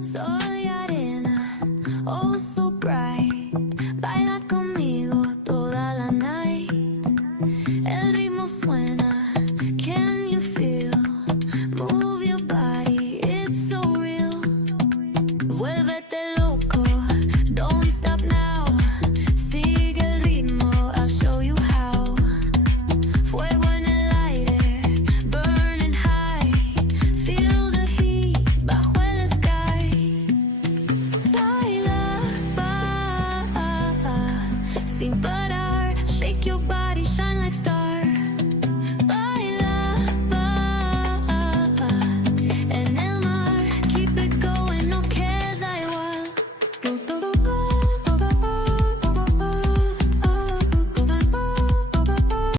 Sol y arena, oh so bright. Baila conmigo toda la night. El ritmo suena